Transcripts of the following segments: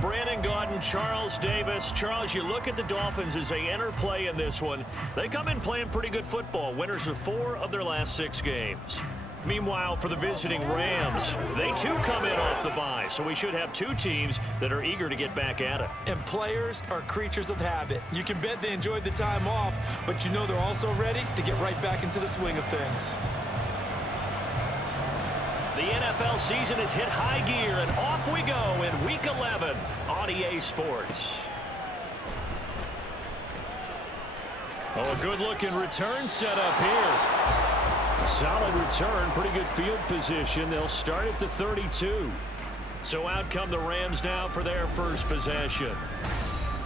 Brandon Gaudin, Charles Davis. Charles, you look at the Dolphins as they enter play in this one. They come in playing pretty good football, winners of 4 of their last 6 games. Meanwhile, for the visiting Rams, they too come in off the bye, so we should have 2 teams that are eager to get back at it. And players are creatures of habit. You can bet they enjoyed the time off, but you know they're also ready to get right back into the swing of things. The NFL season has hit high gear, and off we go in Week 11 on EA Sports. Oh, a good-looking return set up here. Solid return, pretty good field position. They'll start at the 32. So out come the Rams now for their first possession.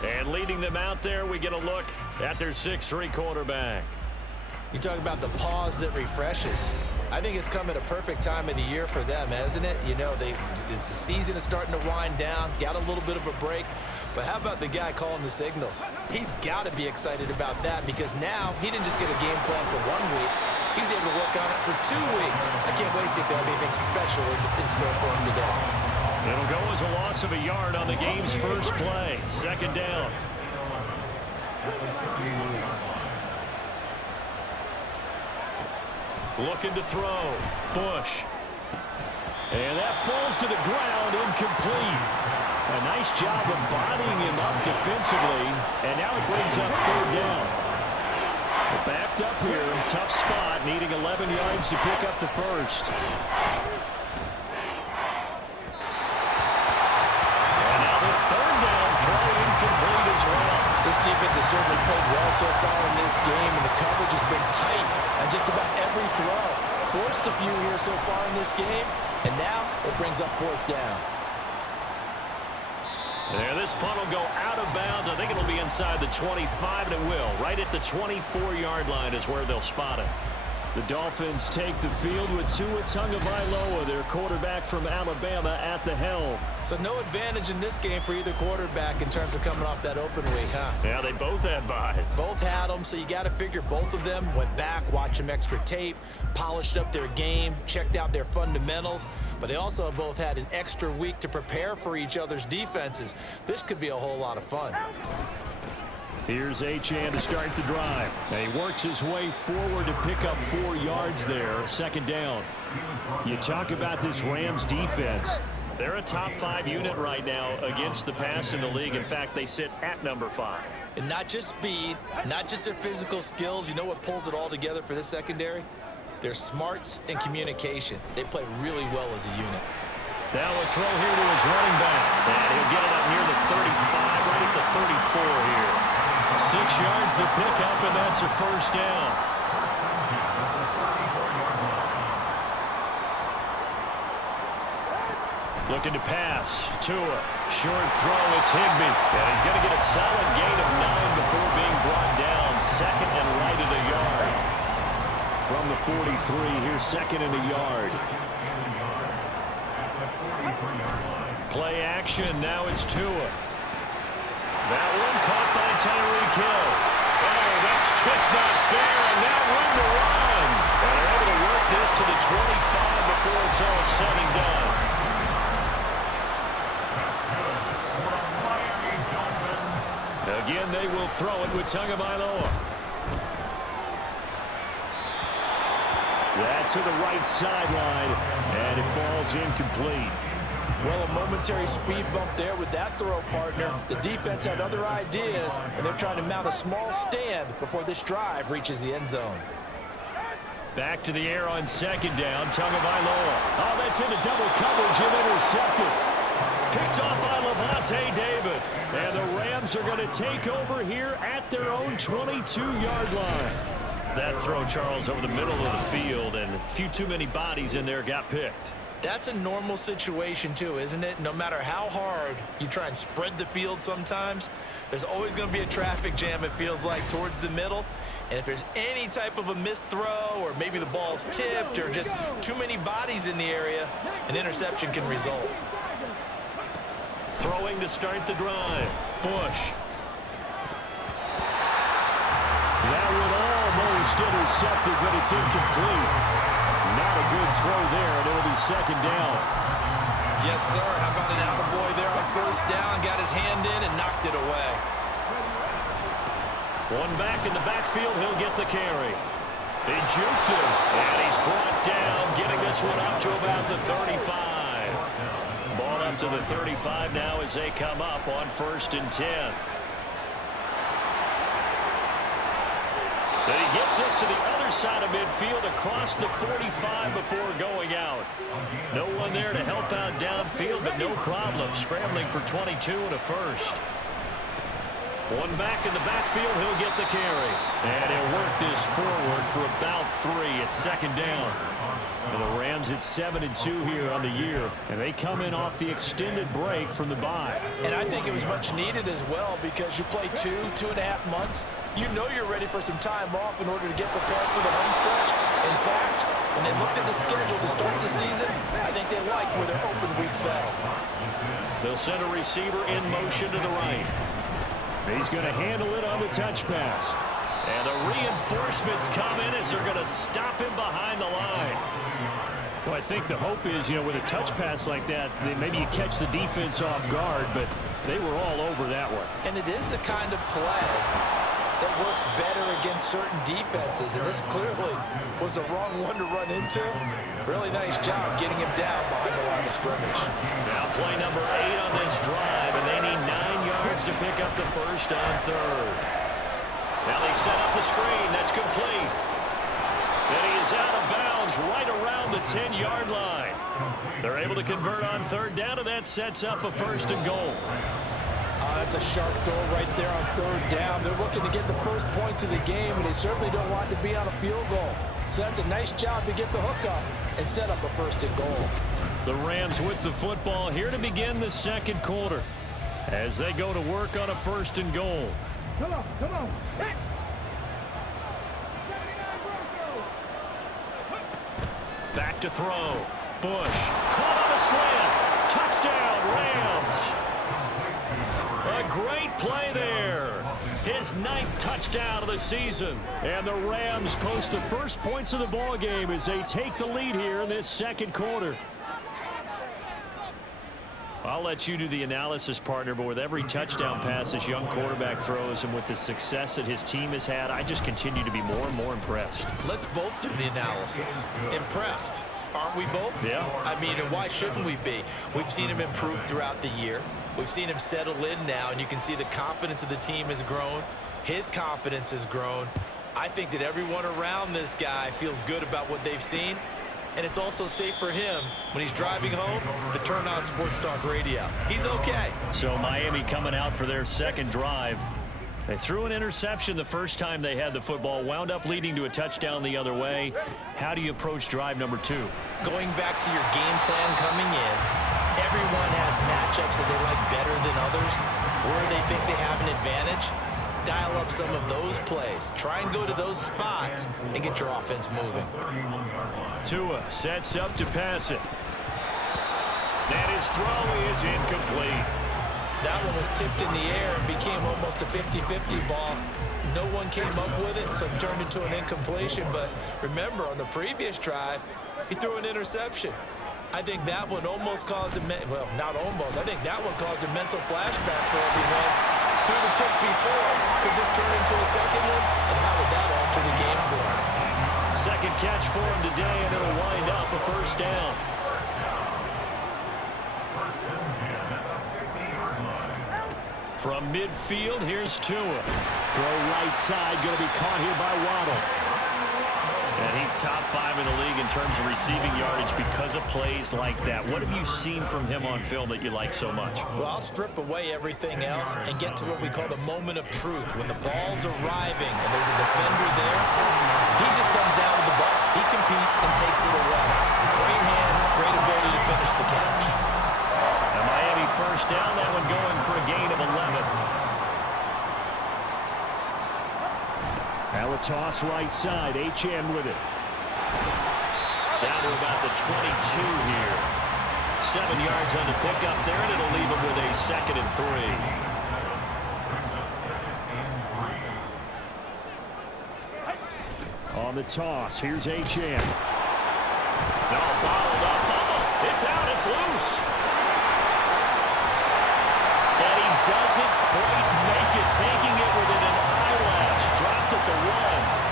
And leading them out there, we get a look at their 6'3" quarterback. You talk about the pause that refreshes. I think it's come at a perfect time of the year for them, hasn't it? You know, the season is starting to wind down, got a little bit of a break. But how about the guy calling the signals? He's got to be excited about that because now he didn't just get a game plan for 1 week. He's able to work on it for 2 weeks. I can't wait to see if they have anything special in store for him today. It'll go as a loss of a yard on the game's first play. 2nd down. Looking to throw. Bush. And that falls to the ground, incomplete. A nice job of bodying him up defensively. And now it brings up 3rd down. Backed up here, tough spot, needing 11 yards to pick up the first. And now the 3rd down throw incomplete as well. This defense has certainly played well so far in this game, and the coverage has been tight on just about every throw. Forced a few here so far in this game, and now it brings up 4th down. There, this punt will go out of bounds. I think it'll be inside the 25, and it will. Right at the 24-yard line is where they'll spot it. The Dolphins take the field with Tua Tagovailoa, their quarterback from Alabama, at the helm. So no advantage in this game for either quarterback in terms of coming off that open week, huh? Yeah, they both had buys. Both had them, so you got to figure both of them went back, watched some extra tape, polished up their game, checked out their fundamentals, but they also both had an extra week to prepare for each other's defenses. This could be a whole lot of fun. Here's Achane to start the drive. And he works his way forward to pick up 4 yards there. 2nd down. You talk about this Rams defense. They're a top 5 unit right now against the pass in the league. In fact, they sit at number 5. And not just speed, not just their physical skills. You know what pulls it all together for this secondary? Their smarts and communication. They play really well as a unit. Now a throw here to his running back. And he'll get it up near the 35, right at the 34 here. 6 yards to pick up, and that's a 1st down. Looking to pass. Tua. Short throw. It's Higbee. And he's going to get a solid gain of 9 before being brought down. 2nd and right at a yard. From the 43, here's 2nd and a yard. Play action. Now it's Tua. That one caught by Tyreek Hill. Oh, that's just not fair, and now room to run. And they're able to work this to the 25 before it's all said and done. Again, they will throw it with Tagovailoa. That to the right sideline, and it falls incomplete. Well, a momentary speed bump there with that throw, partner. The defense had other ideas, and they're trying to mount a small stand before this drive reaches the end zone. Back to the air on 2nd down, Tagovailoa. Oh, that's into double coverage and intercepted. Picked off by Levante David. And the Rams are going to take over here at their own 22-yard line. That throw, Charles, over the middle of the field, and a few too many bodies in there got picked. That's a normal situation, too, isn't it? No matter how hard you try and spread the field sometimes, there's always going to be a traffic jam, it feels like, towards the middle. And if there's any type of a missed throw or maybe the ball's tipped or just too many bodies in the area, an interception can result. Throwing to start the drive. Bush. That one almost intercepted, but it's incomplete. Not a good throw there, and it'll be 2nd down. Yes, sir. How about an attaboy there on 1st down? Got his hand in and knocked it away. One back in the backfield, he'll get the carry. He juked him, and he's brought down, getting this one up to about the 35. Ball up to the 35 now as they come up on 1st and 10. But he gets us to the other side of midfield across the 45 before going out. No one there to help out downfield, but no problem. Scrambling for 22 and a first. One back in the backfield, he'll get the carry. And he'll work this forward for about 3 at 2nd down. And the Rams at 7-2 here on the year. And they come in off the extended break from the bye. And I think it was much needed as well because you play 2.5 months. You know you're ready for some time off in order to get prepared for the home stretch. In fact, when they looked at the schedule to start the season, I think they liked where their open week fell. They'll send a receiver in motion to the right. He's going to handle it on the touch pass. And the reinforcements come in as they're going to stop him behind the line. Well, I think the hope is, with a touch pass like that, maybe you catch the defense off guard, but they were all over that one. And it is the kind of play that works better against certain defenses, and this clearly was the wrong one to run into. Really nice job getting him down behind the line of scrimmage. Now play number 8 on this drive, and they need 9 yards to pick up the first on 3rd. Now they set up the screen. That's complete. And he is out of bounds right around the 10-yard line. They're able to convert on 3rd down, and that sets up a 1st and goal. That's a sharp throw right there on 3rd down. They're looking to get the first points of the game, and they certainly don't want to be on a field goal. So that's a nice job to get the hook up and set up a 1st and goal. The Rams with the football here to begin the 2nd quarter as they go to work on a 1st and goal. Come on. Hey. Back to throw. Bush caught on a slant. Touchdown, Rams. A great play there. His 9th touchdown of the season. And the Rams post the first points of the ball game as they take the lead here in this 2nd quarter. I'll let you do the analysis, partner, but with every touchdown pass this young quarterback throws and with the success that his team has had, I just continue to be more and more impressed. Let's both do the analysis. Impressed. Aren't we both? Yeah. I mean, and why shouldn't we be? We've seen him improve throughout the year. We've seen him settle in now, and you can see the confidence of the team has grown. His confidence has grown. I think that everyone around this guy feels good about what they've seen. And it's also safe for him when he's driving home to turn on Sports Talk Radio. He's okay. So Miami coming out for their 2nd drive. They threw an interception the first time they had the football, wound up leading to a touchdown the other way. How do you approach drive number 2? Going back to your game plan coming in, everyone has matchups that they like better than others, where they think they have an advantage. Dial up some of those plays. Try and go to those spots and get your offense moving. Tua sets up to pass it. And his throw is incomplete. That one was tipped in the air and became almost a 50-50 ball. No one came up with it, so it turned into an incompletion. But remember, on the previous drive, he threw an interception. I think that one almost caused well, not almost. I think that one caused a mental flashback for everyone. Threw the pick before. Could this turn into a second one? And how would that alter the game for him? 2nd catch for him today, and it'll wind up a 1st down. From midfield, here's Tua. Throw right side, going to be caught here by Waddle. And he's top 5 in the league in terms of receiving yardage because of plays like that. What have you seen from him on film that you like so much? Well, I'll strip away everything else and get to what we call the moment of truth. When the ball's arriving and there's a defender there, he just comes down with the ball. He competes and takes it away. Great hands, great ability to finish the catch. And Miami 1st down, that one going for a gain of 11. Now a toss right side, HM with it. Down to about the 22 here. 7 yards on the pickup there, and it'll leave him with a 2nd and 3. On the toss, here's HM. No, bottled up, fumble. It's out, it's loose. And he doesn't quite make it, taking it within an eyelash. Dropped at the 1.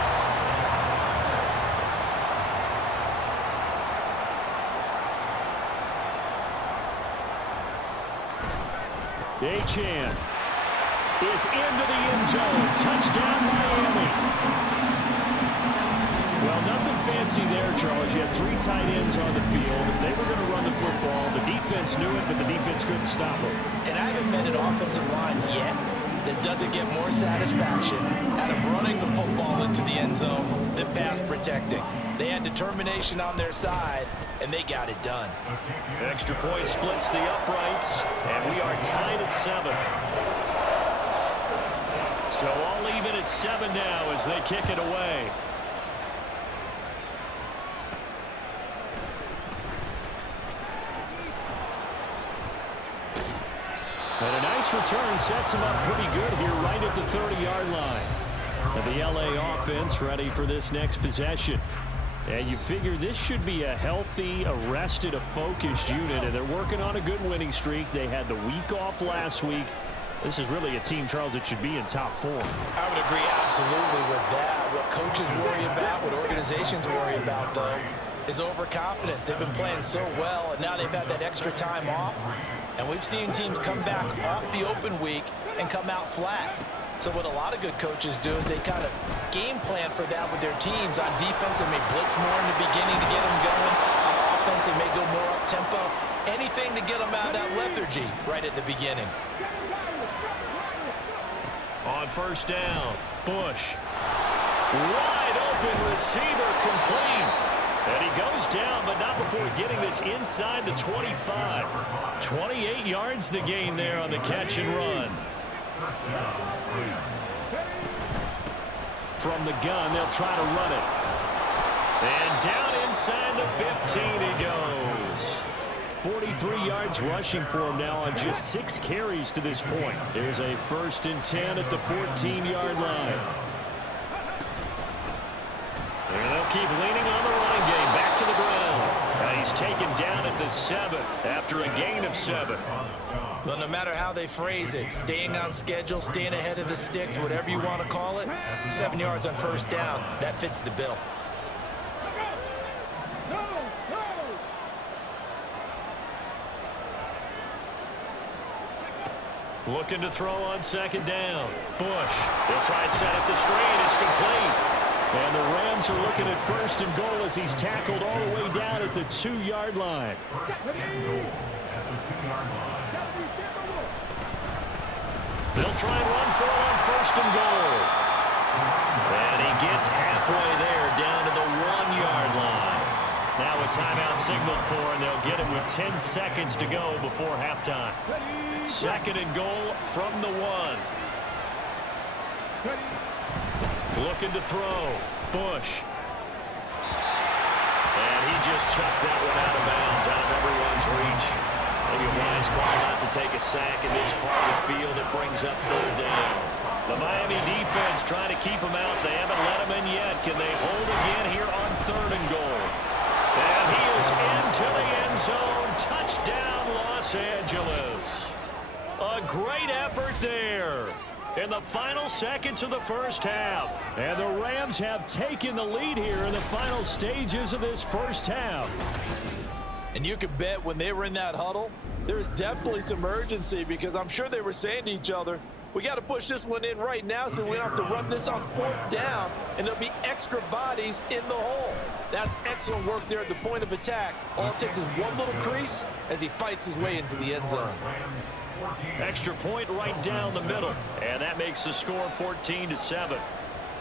Achane is into the end zone. Touchdown, Miami. Well, nothing fancy there, Charles. You had 3 tight ends on the field. They were going to run the football. The defense knew it, but the defense couldn't stop them. And I haven't met an offensive line yet that doesn't get more satisfaction out of running the football into the end zone than pass protecting. They had determination on their side, and they got it done. Extra point splits the uprights, and we are tied at 7. So all even at 7 now as they kick it away. And a nice return sets him up pretty good here right at the 30-yard line. And the LA offense ready for this next possession. And you figure this should be a healthy, arrested, a focused unit, and they're working on a good winning streak. They had the week off last week. This is really a team, Charles, that should be in top form. I would agree absolutely with that. What coaches worry about, what organizations worry about, though, is overconfidence. They've been playing so well, and now they've had that extra time off. And we've seen teams come back off the open week and come out flat. So what a lot of good coaches do is they kind of game plan for that with their teams. On defense, they may blitz more in the beginning to get them going. On offense, they may go more up-tempo. Anything to get them out of that lethargy right at the beginning. On first down, Bush. Wide open receiver complete. And he goes down, but not before getting this inside the 25. 28 yards the gain there on the catch and run. From the gun, they'll try to run it. And down inside the 15 he goes. 43 yards rushing for him now on just 6 carries to this point. There's a 1st and 10 at the 14-yard line. And they'll keep leaning on the running game. Back to the ground. And he's taken down at the 7 after a gain of 7. Well, no matter how they phrase it, staying on schedule, staying ahead of the sticks, whatever you want to call it, 7 yards on first down, that fits the bill. Looking to throw on 2nd down. Bush. They'll try and set up the screen. It's complete. And the Rams are looking at 1st and goal as he's tackled all the way down at the 2-yard line. They'll try and run for it on 1st and goal. And he gets halfway there down to the 1-yard line. Now a timeout signal for, and they'll get him with 10 seconds to go before halftime. 2nd and goal from the 1. Looking to throw. Bush. And he just chucked that one out of bounds, out of everyone's reach. Maybe a wise call not to take a sack in this part of the field. It brings up 3rd down. The Miami defense trying to keep him out. They haven't let him in yet. Can they hold again here on 3rd and goal? And he is into the end zone. Touchdown, Los Angeles. A great effort there in the final seconds of the first half. And the Rams have taken the lead here in the final stages of this first half. And you can bet when they were in that huddle, there was definitely some urgency because I'm sure they were saying to each other, we got to push this one in right now so we don't have to run this on 4th down, and there'll be extra bodies in the hole. That's excellent work there at the point of attack. All it takes is one little crease as he fights his way into the end zone. Extra point right down the middle, and that makes the score 14-7.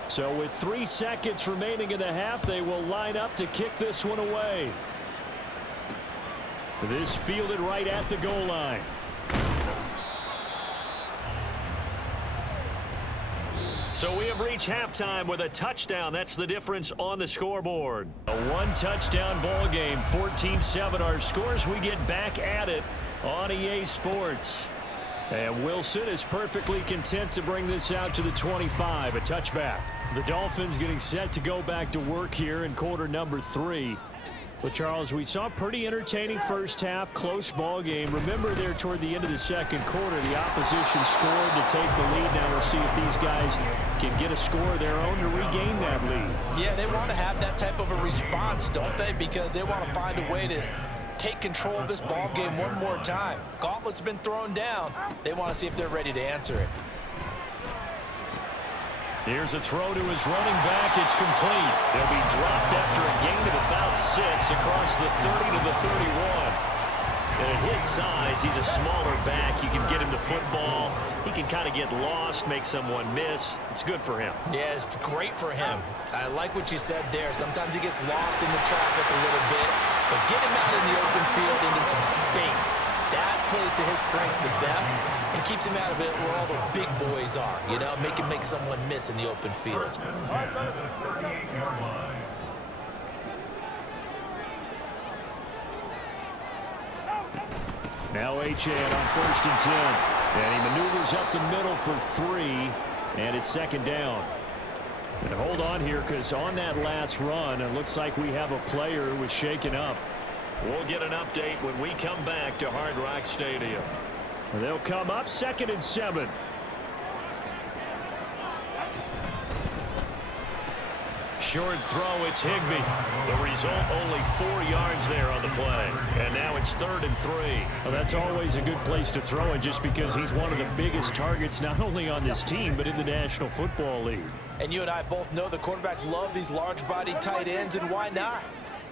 So with 3 seconds remaining in the half, they will line up to kick this one away. This fielded right at the goal line. So we have reached halftime with a touchdown. That's the difference on the scoreboard. A 1-touchdown ball game, 14-7 our scores. We get back at it on EA Sports. And Wilson is perfectly content to bring this out to the 25, a touchback. The Dolphins getting set to go back to work here in quarter number 3. Well, Charles, we saw a pretty entertaining first half, close ball game. Remember there toward the end of the second quarter, the opposition scored to take the lead. Now we'll see if these guys can get a score of their own to regain that lead. Yeah, they want to have that type of a response, don't they? Because they want to find a way to take control of this ball game one more time. Gauntlet's been thrown down. They want to see if they're ready to answer it. Here's a throw to his running back. It's complete. They'll be dropped after a gain of about 6 across the 30 to the 31. And at his size, he's a smaller back. You can get him the football. He can kind of get lost, make someone miss. It's good for him. Yeah, it's great for him. I like what you said there. Sometimes he gets lost in the traffic a little bit, but get him out in the open field into some space. That plays to his strengths the best and keeps him out of it where all the big boys are, you know, make someone miss in the open field. Now Achane on 1st and 10. And he maneuvers up the middle for 3, and it's 2nd down. And hold on here, because on that last run, it looks like we have a player who was shaken up. We'll get an update when we come back to Hard Rock Stadium. They'll come up 2nd and 7. Short throw, it's Higbee. The result, only 4 yards there on the play. And now it's 3rd and 3. Well, that's always a good place to throw it, just because he's one of the biggest targets not only on this team, but in the National Football League. And you and I both know the quarterbacks love these large-body tight ends, and why not?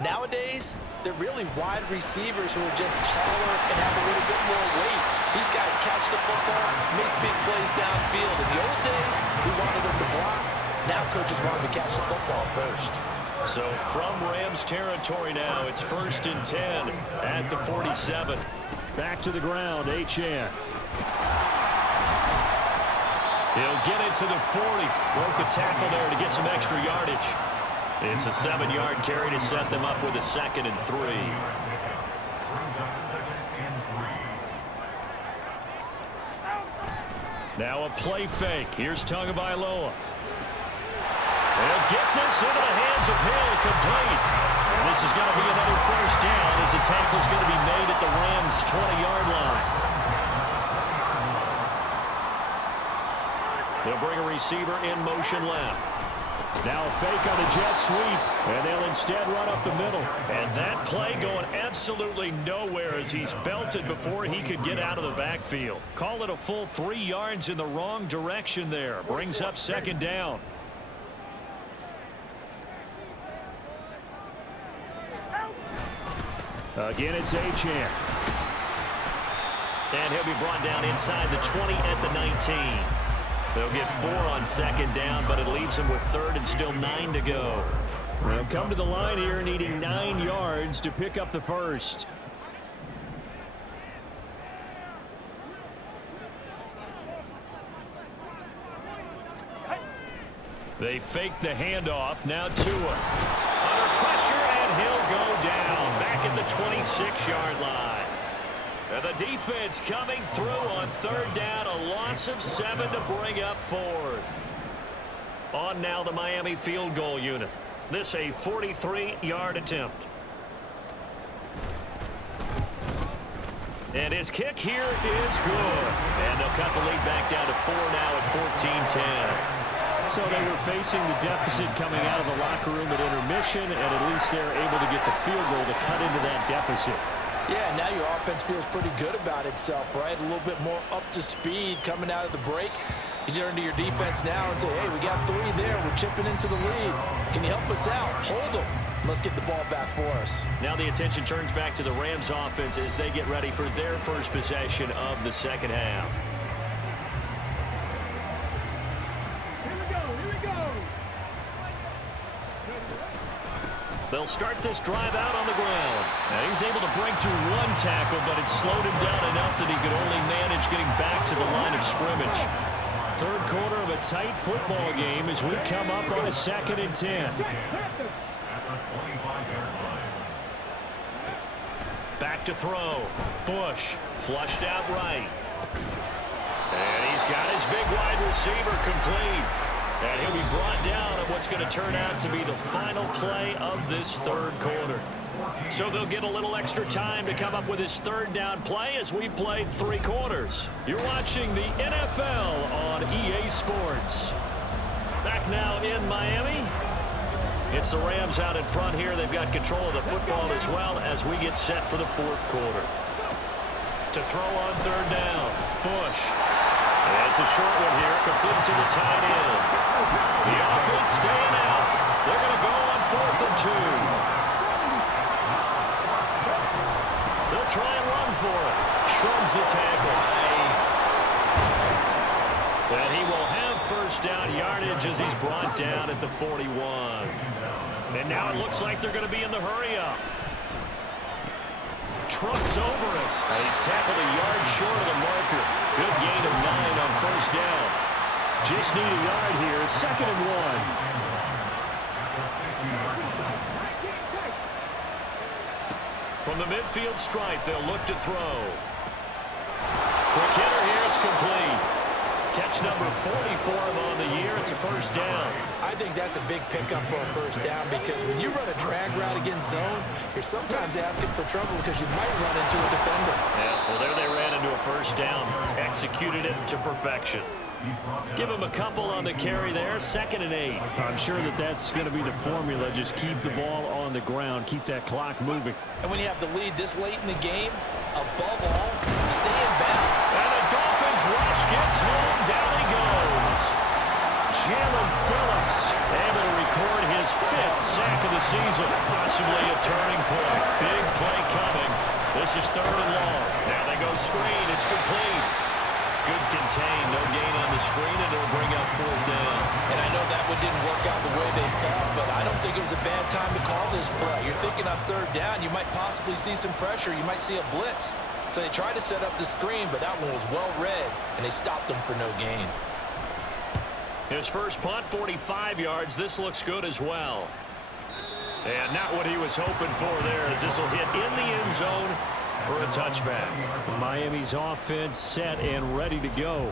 Nowadays, they're really wide receivers who are just taller and have a little bit more weight. These guys catch the football, make big plays downfield. In the old days, we wanted them to block. Now coaches want them to catch the football first. So from Rams territory now, it's 1st and 10 at the 47. Back to the ground, Achane. He'll get it to the 40. Broke a tackle there to get some extra yardage. It's a 7-yard carry to set them up with a 2nd and 3. Now a play fake. Here's Tagovailoa. They'll get this into the hands of Hill, complete. And this is going to be another 1st down as the tackle's going to be made at the Rams' 20-yard line. They'll bring a receiver in motion left. Now a fake on the jet sweep, and they'll instead run up the middle. And that play going absolutely nowhere as he's belted before he could get out of the backfield. Call it a full 3 yards in the wrong direction there. Brings up 2nd down. Again, it's Achane. And he'll be brought down inside the 20 at the 19. They'll get 4 on 2nd down, but it leaves them with 3rd and still 9 to go. They'll come to the line here needing 9 yards to pick up the 1st. They fake the handoff. Now Tua. Under pressure, and he'll go down. Back at the 26-yard line. And the defense coming through on 3rd down. A loss of 7 to bring up 4th. On now the Miami field goal unit. This a 43-yard attempt. And his kick here is good. And they'll cut the lead back down to 4 now at 14-10. So they were facing the deficit coming out of the locker room at intermission, and at least they're able to get the field goal to cut into that deficit. Yeah, now your offense feels pretty good about itself, right? A little bit more up to speed coming out of the break. You turn to your defense now and say, hey, we got 3 there. We're chipping into the lead. Can you help us out? Hold them. Let's get the ball back for us. Now the attention turns back to the Rams offense as they get ready for their first possession of the second half. They'll start this drive out on the ground. Now he's able to break through 1 tackle, but it slowed him down enough that he could only manage getting back to the line of scrimmage. 3rd quarter of a tight football game as we come up on a 2nd and 10. Back to throw. Bush flushed out right. And he's got his big wide receiver complete. And he'll be brought down on what's going to turn out to be the final play of this 3rd quarter. So they'll get a little extra time to come up with his third down play as we've played 3 quarters. You're watching the NFL on EA Sports. Back now in Miami. It's the Rams out in front here. They've got control of the football as well as we get set for the 4th quarter. To throw on 3rd down. Bush. And it's a short one here, complete to the tight end. The offense staying out. They're going to go on 4th and 2. They'll try and run for it. Shrugs the tackle. Nice. And he will have 1st down yardage as he's brought down at the 41. And now it looks like they're going to be in the hurry-up. Trucks over him. And he's tackled a yard short of the marker. Good gain of 9 on 1st down. Just need a yard here. 2nd and 1. From the midfield stripe, they'll look to throw. Quick hitter here. It's complete. Catch number 40 for him on the year. It's a 1st down. I think that's a big pickup for a 1st down because when you run a drag route against zone, you're sometimes asking for trouble because you might run into a defender. Yeah, well, there they ran into a 1st down. Executed it to perfection. Give him a couple on the carry there. 2nd and 8. I'm sure that that's going to be the formula. Just keep the ball on the ground. Keep that clock moving. And when you have the lead this late in the game, above all, stay in bounds. And the Dolphins rush gets home. Down he goes. Jalen Phillips able to record his 5th sack of the season. Possibly a turning point. Big play coming. This is 3rd and long. Now they go screen. It's complete. Good contain. No gain on the screen, and it'll bring up 4th down. And I know that one didn't work out the way they thought, but I don't think it was a bad time to call this play. You're thinking on 3rd down, you might possibly see some pressure. You might see a blitz. So they tried to set up the screen, but that one was well read, and they stopped them for no gain. His first punt, 45 yards. This looks good as well. And not what he was hoping for there, as this will hit in the end zone for a touchback. Miami's offense set and ready to go.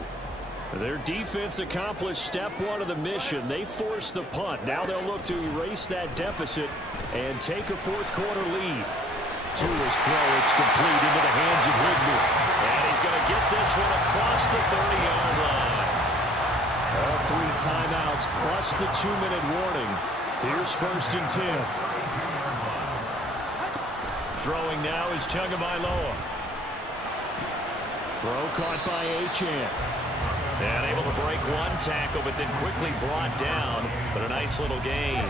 Their defense accomplished step 1 of the mission. They forced the punt. Now they'll look to erase that deficit and take a 4th quarter lead. Tua's throw, it's complete into the hands of Higbee. And he's going to get this one across the 30-yard line. All 3 timeouts plus the 2-minute warning. Here's 1st and 10. Throwing now is Tagovailoa. Throw caught by Achane. And able to break 1 tackle, but then quickly brought down. But a nice little gain.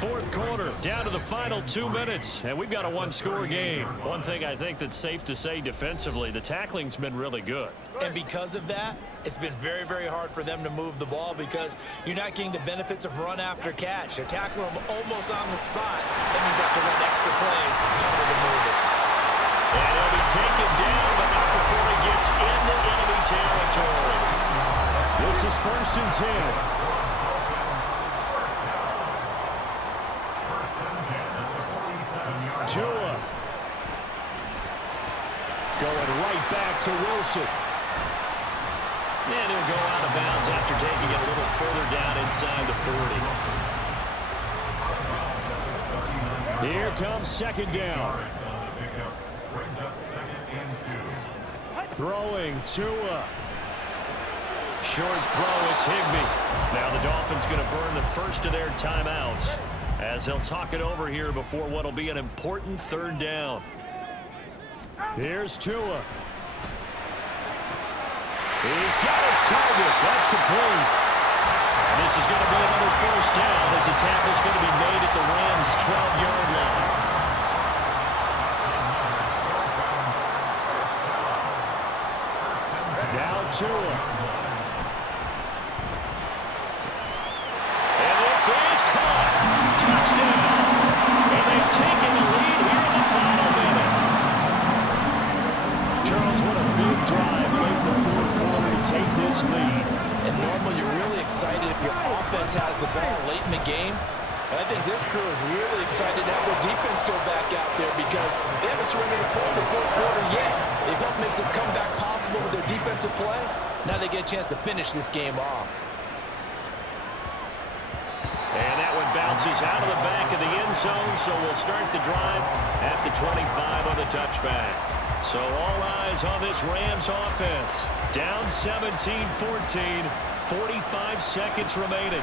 4th quarter, down to the final 2 minutes, and we've got a 1-score game. One thing I think that's safe to say defensively, the tackling's been really good. And because of that, it's been very, very hard for them to move the ball because you're not getting the benefits of run after catch. They tackle them almost on the spot. That means they have to run extra plays, harder to move it. And he'll be taken down, but not before he gets into enemy territory. This is 1st and 10. Tua going right back to Wilson. And he'll go out of bounds after taking it a little further down inside the 40. Here comes 2nd down. Throwing Tua. Short throw, it's Higbee. Now the Dolphins going to burn the first of their timeouts as they'll talk it over here before what will be an important 3rd down. Here's Tua. He's got his target. That's complete. And this is going to be another 1st down as the tackle's going to be made at the Rams' 12-yard line. Now Tua. And this is caught. Touchdown. And they've taken the lead here in the final minute. Charles, what a big drive late in the 4th quarter to take this lead. And normally you're really excited if your offense has the ball late in the game. And I think this crew is really excited to have their defense go back out there because they haven't surrendered a point in the 4th quarter yet. They've helped make this comeback possible with their defensive play. Now they get a chance to finish this game off. And that it bounces out of the back of the end zone, so we'll start the drive at the 25 on the touchback. So all eyes on this Rams offense. Down 17-14, 45 seconds remaining.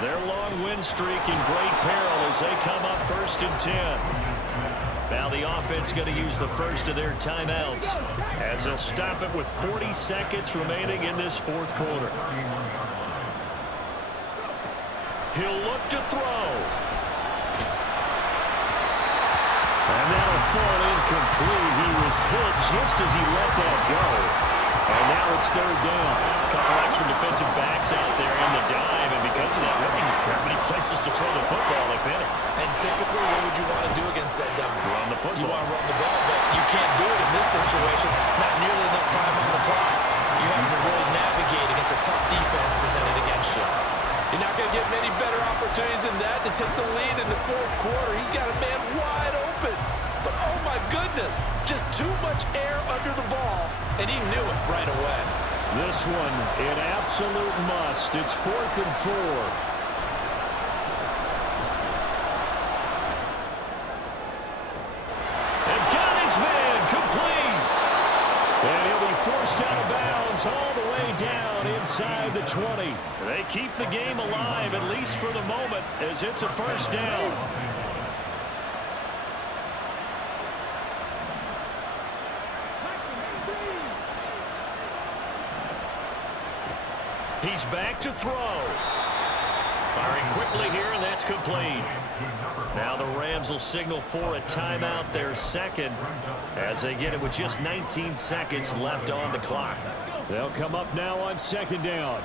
Their long win streak in great peril as they come up 1st and 10. Now the offense going to use the first of their timeouts as they'll stop it with 40 seconds remaining in this 4th quarter. He'll look to throw. And that'll fall incomplete. He was hit just as he let that go. And now it's 3rd down. A couple extra defensive backs out there in the dive, and because of that, really not many places to throw the football, if any. And typically, what would you want to do against that dummy? Run the football. You want to run the ball, but you can't do it in this situation. Not nearly enough time on the clock. You have to really navigate against a tough defense presented against you. You're not going to get many better opportunities than that to take the lead in the 4th quarter. He's got a man wide open. But, oh, my goodness, just too much air under the ball, and he knew it right away. This one, an absolute must. It's 4th and 4. And got his man complete. And he'll be forced out of bounds all the way down inside the 20. They keep the game alive, at least for the moment, as it's a 1st down. He's back to throw. Firing quickly here, and that's complete. Now the Rams will signal for a timeout, their 2nd, as they get it with just 19 seconds left on the clock. They'll come up now on 2nd down.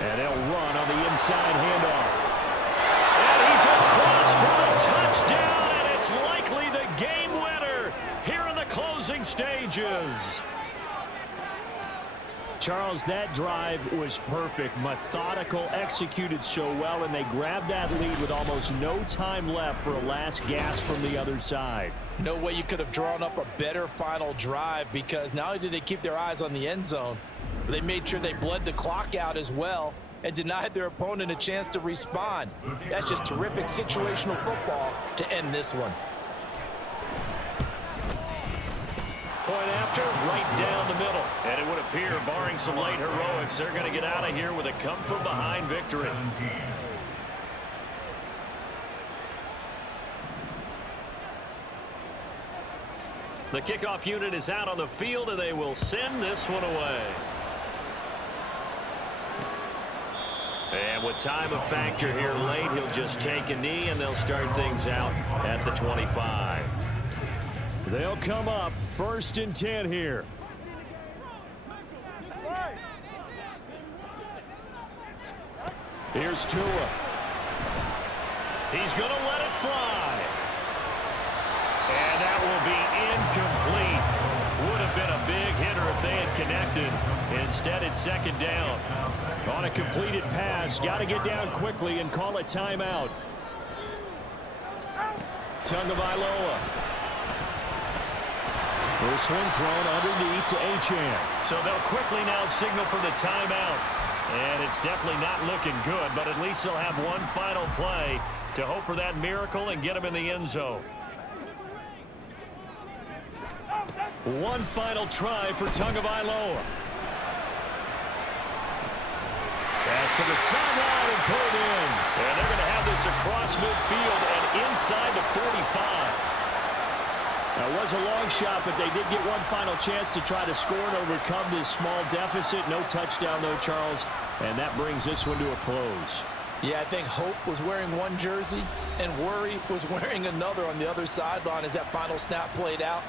And they'll run on the inside handoff. And he's across for the touchdown, and it's likely the game winner here in the closing stages. Charles, that drive was perfect, methodical, executed so well, and they grabbed that lead with almost no time left for a last gasp from the other side. No way you could have drawn up a better final drive, because not only did they keep their eyes on the end zone, but they made sure they bled the clock out as well and denied their opponent a chance to respond. That's just terrific situational football to end this one. Point after, right down the middle. And it would appear, barring some late heroics, they're going to get out of here with a come-from-behind victory. The kickoff unit is out on the field, and they will send this one away. And with time a factor here late, he'll just take a knee, and they'll start things out at the 25. They'll come up 1st and 10 here. Here's Tua. He's going to let it fly. And that will be incomplete. Would have been a big hitter if they had connected. Instead, it's 2nd down. On a completed pass, got to get down quickly and call a timeout. Tagovailoa. The swing thrown underneath to Achane. So they'll quickly now signal for the timeout. And it's definitely not looking good, but at least they'll have one final play to hope for that miracle and get them in the end zone. One final try for Tagovailoa. Pass to the sideline and pulled in. And they're going to have this across midfield and inside the 45. That was a long shot, but they did get one final chance to try to score and overcome this small deficit. No touchdown, though, Charles, and that brings this one to a close. Yeah, I think Hope was wearing one jersey and Worry was wearing another on the other sideline as that final snap played out.